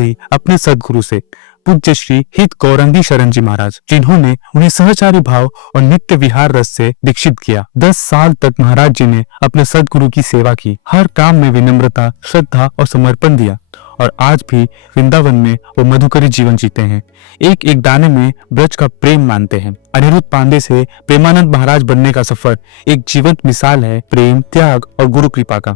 हुई अपने सदगुरु से, पूज्य श्री हित गौरंगी शरण जी महाराज, जिन्होंने उन्हें सहचारी भाव और नित्य विहार रस से दीक्षित किया। 10 साल तक महाराज जी ने अपने सदगुरु की सेवा की, हर काम में विनम्रता, श्रद्धा और समर्पण दिया और आज भी वृंदावन में वो मधुकरी जीवन जीते हैं। एक एक दाने में ब्रज का प्रेम मानते हैं। अनिरुद्ध पांडे से प्रेमानंद महाराज बनने का सफर एक जीवंत मिसाल है प्रेम, त्याग और गुरु कृपा का।